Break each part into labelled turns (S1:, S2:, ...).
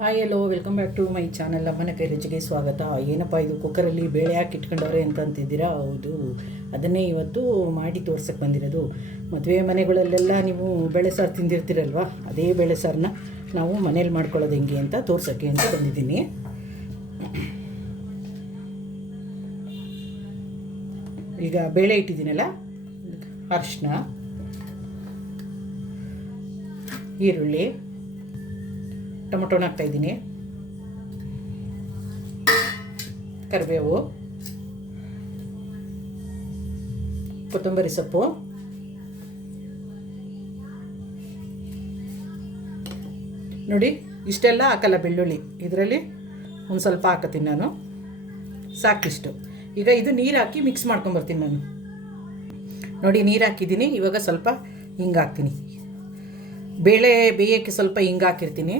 S1: Hi hello welcome back to my channel ಅಮ್ಮನ ಕೈ ರುಚಿಗೆ ಸ್ವಾಗತ ಏನಪ್ಪ ಇದು ಕುಕ್ಕರಲ್ಲಿ ಬೇಳೆ ಹಾಕಿ ಇಟ್ಕೊಂಡವ್ರೆ ಅಂತ ಅಂತಿದ್ದೀರಾ? ಹೌದು. ಅದನ್ನೇ ಇವತ್ತು ಮಾಡಿ ತೋರ್ಸಕ್ಕೆ ಬಂದಿರೋದು. ಮದುವೆ ಮನೆಗಳಲ್ಲೆಲ್ಲ ನೀವು ಬೇಳೆ ಸಾರು ತಿಂದಿರ್ತೀರಲ್ವ? ಅದೇ ಬೇಳೆ ಸಾರನ್ನ ನಾವು ಮನೇಲಿ ಮಾಡ್ಕೊಳ್ಳೋದು ಹೆಂಗೆ ಅಂತ ತೋರ್ಸೋಕ್ಕೆ ಅಂತ ಬಂದಿದ್ದೀನಿ. ಈಗ ಬೇಳೆ ಇಟ್ಟಿದ್ದೀನಲ್ಲ? ಅರಿಶಿನ ಈರುಳ್ಳಿ ಟೊಮೊಟೊನ ಹಾಕ್ತಾಯಿದ್ದೀನಿ ಕರಿಬೇವು, ಕೊತ್ತಂಬರಿ ಸೊಪ್ಪು, ನೋಡಿ ಇಷ್ಟೆಲ್ಲ ಹಾಕಲ್ಲ ಬೆಳ್ಳುಳ್ಳಿ. ಇದರಲ್ಲಿ ಒಂದು ಸ್ವಲ್ಪ ಹಾಕತ್ತೀನಿ ನಾನು. ಸಾಕಿಷ್ಟು. ಈಗ ಇದು ನೀರು ಹಾಕಿ ಮಿಕ್ಸ್ ಮಾಡ್ಕೊಂಬರ್ತೀನಿ ನಾನು. ನೋಡಿ ನೀರು ಹಾಕಿದ್ದೀನಿ, ಇವಾಗ ಸ್ವಲ್ಪ ಹಿಂಗೆ ಹಾಕ್ತೀನಿ. ಬೇಳೆ ಬೇಯೋಕ್ಕೆ ಸ್ವಲ್ಪ ಹಿಂಗೆ ಹಾಕಿರ್ತೀನಿ.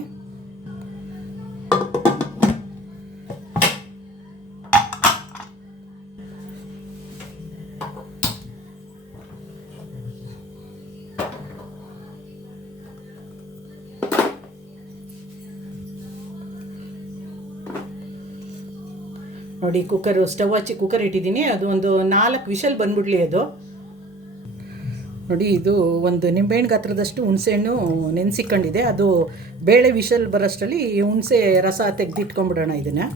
S1: ನೋಡಿ ಕುಕ್ಕರು ಸ್ಟವ್ ಹಚ್ಚಿ ಕುಕ್ಕರ್ ಇಟ್ಟಿದ್ದೀನಿ. ಅದು ಒಂದು ನಾಲ್ಕು ವಿಷಲ್ ಬಂದ್ಬಿಡ್ಲಿ ಅದು. ನೋಡಿ, ಇದು ಒಂದು ನಿಂಬೆಹಣ್ಣು ಗಾತ್ರದಷ್ಟು ಹುಣಸೆಹಣ್ಣು ನೆನೆಸಿಕೊಂಡಿದೆ. ಅದು ಬೇಳೆ ವಿಷಲ್ ಬರೋಷ್ಟರಲ್ಲಿ ಹುಣಸೆ ರಸ ತೆಗೆದಿಟ್ಕೊಂಡ್ಬಿಡೋಣ ಇದನ್ನು.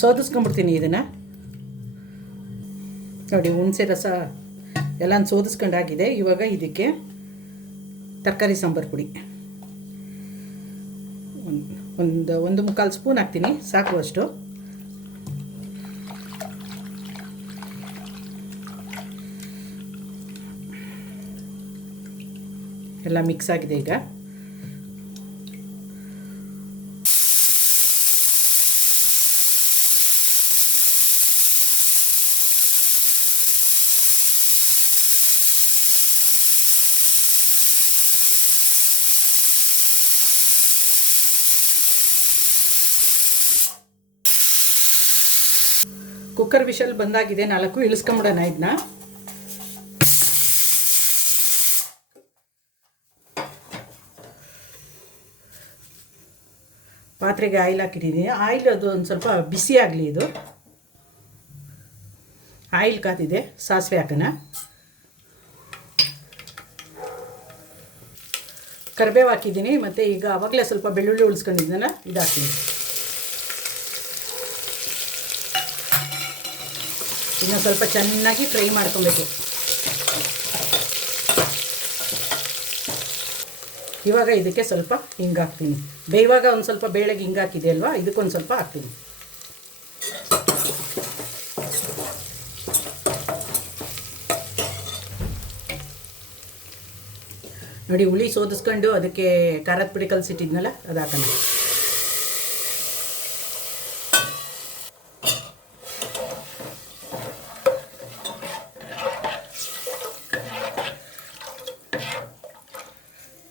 S1: ಸೋದಿಸ್ಕೊಂಡ್ಬಿಡ್ತೀನಿ ಇದನ್ನು. ನೋಡಿ, ಹುಣಸೆ ರಸ ಎಲ್ಲ ಸೋದಿಸ್ಕೊಂಡಾಗಿದೆ. ಇವಾಗ ಇದಕ್ಕೆ ತರಕಾರಿ ಸಾಂಬಾರು ಪುಡಿ. ಒಂದು ಒಂದು ಒಂದು ಮುಕ್ಕಾಲು ಸ್ಪೂನ್ ಹಾಕ್ತೀನಿ, ಸಾಕು ಅಷ್ಟು. ಎಲ್ಲ ಮಿಕ್ಸ್ ಆಗಿದೆ ಈಗ. ಕುಕ್ಕರ್ ವಿಷಲ್ ಬಂದಾಗಿದೆ, ನಾಲ್ಕು ಇಳಿಸ್ಕೊಂಬಿಡೋಣ ಇದನ್ನ ಪಾತ್ರೆಗೆ ಆಯಿಲ್ ಹಾಕಿದ್ದೀನಿ. ಆಯಿಲ್ ಅದು ಒಂದು ಸ್ವಲ್ಪ ಬಿಸಿ ಆಗಲಿ ಇದು. ಆಯಿಲ್ ಕಾತಿದೆ, ಸಾಸಿವೆ ಹಾಕೋಣ. ಕರಿಬೇವು ಹಾಕಿದ್ದೀನಿ, ಮತ್ತು ಈಗ ಆವಾಗಲೇ ಸ್ವಲ್ಪ ಬೆಳ್ಳುಳ್ಳಿ ಉಳಿಸ್ಕೊಂಡಿದ್ದೀನಲ್ಲ ಇದು ಇನ್ನು ಸ್ವಲ್ಪ ಚೆನ್ನಾಗಿ ಫ್ರೈ ಮಾಡ್ಕೊಬೇಕು. ಇವಾಗ ಇದಕ್ಕೆ ಸ್ವಲ್ಪ ಹಿಂಗೆ ಹಾಕ್ತೀನಿ. ಬೇಯುವಾಗ ಒಂದು ಸ್ವಲ್ಪ ಬೇಳೆಗೆ ಹಿಂಗೆ ಹಾಕಿದೆ ಅಲ್ವಾ? ಇದಕ್ಕೊಂದು ಸ್ವಲ್ಪ ಹಾಕ್ತೀನಿ. ನೋಡಿ, ಹುಳಿ ಸೋದಿಸ್ಕೊಂಡು ಅದಕ್ಕೆ ಖಾರದ ಪುಡಿ ಕಲಸಿಟ್ಟಿದ್ನಲ್ಲ, ಅದು ಹಾಕೋಣ.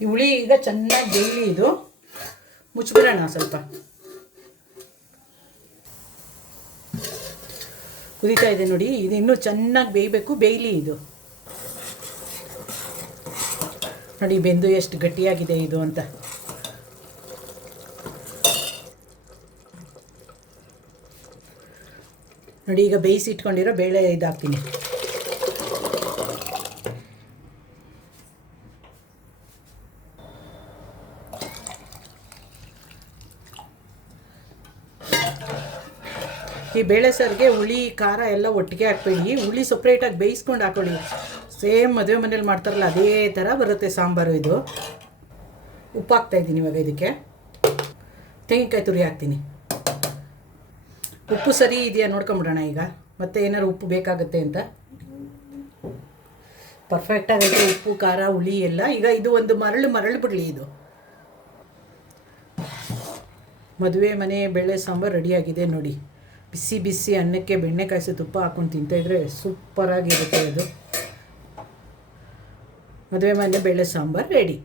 S1: ಈ ಹುಳಿ ಈಗ ಚೆನ್ನಾಗಿ ಬೇಯಲಿ ಇದು. ಮುಚ್ಚಿಬಿಡೋಣ ಸ್ವಲ್ಪ. ಕುದೀತಾ ಇದೆ ನೋಡಿ, ಇದು ಇನ್ನೂ ಚೆನ್ನಾಗಿ ಬೇಯಬೇಕು, ಬೇಯಲಿ ಇದು. ನೋಡಿ, ಬೆಂದು ಎಷ್ಟು ಗಟ್ಟಿಯಾಗಿದೆ ಇದು ಅಂತ. ನೋಡಿ, ಈಗ ಬೇಯಿಸಿ ಇಟ್ಕೊಂಡಿರೋ ಬೇಳೆ ಇದಾಕ್ತೀನಿ ಈ ಬೇಳೆ ಸಾರಿಗೆ ಹುಳಿ, ಖಾರ ಎಲ್ಲ ಒಟ್ಟಿಗೆ ಹಾಕ್ಬೇಡಿ. ಹುಳಿ ಸಪ್ರೇಟಾಗಿ ಬೇಯಿಸ್ಕೊಂಡು ಹಾಕೊಳ್ಳಿ. ಸೇಮ್ ಮದುವೆ ಮನೇಲಿ ಮಾಡ್ತಾರಲ್ಲ, ಅದೇ ಥರ ಬರುತ್ತೆ ಸಾಂಬಾರು ಇದು. ಉಪ್ಪು ಹಾಕ್ತಾಯಿದ್ದೀನಿ ಇವಾಗ ಇದಕ್ಕೆ. ತೆಂಗಿನಕಾಯಿ ತುರಿ ಹಾಕ್ತೀನಿ. ಉಪ್ಪು ಸರಿ ಇದೆಯಾ ನೋಡ್ಕೊಂಬಿಡೋಣ ಈಗ. ಮತ್ತೆ ಏನಾರು ಉಪ್ಪು ಬೇಕಾಗುತ್ತೆ ಅಂತ. ಪರ್ಫೆಕ್ಟಾಗೈತೆ ಉಪ್ಪು, ಖಾರ, ಹುಳಿ ಎಲ್ಲ. ಈಗ ಇದು ಒಂದು ಮರಳು ಮರಳು ಬಿಡಲಿ ಇದು. ಮದುವೆ ಮನೆ, ಬೇಳೆ, ಸಾಂಬಾರು ರೆಡಿಯಾಗಿದೆ ನೋಡಿ. ಬಿಸಿ ಬಿಸಿ ಅನ್ನಕ್ಕೆ ಬೆಣ್ಣೆ ಕಾಯಿಸಿ ತುಪ್ಪ ಹಾಕ್ಕೊಂಡು ತಿಂತಾಯಿದ್ರೆ ಸೂಪರಾಗಿರುತ್ತೆ ಅದು. ಮದುವೆ ಮನೆ, ಬೇಳೆ ಸಾಂಬಾರು ರೆಡಿ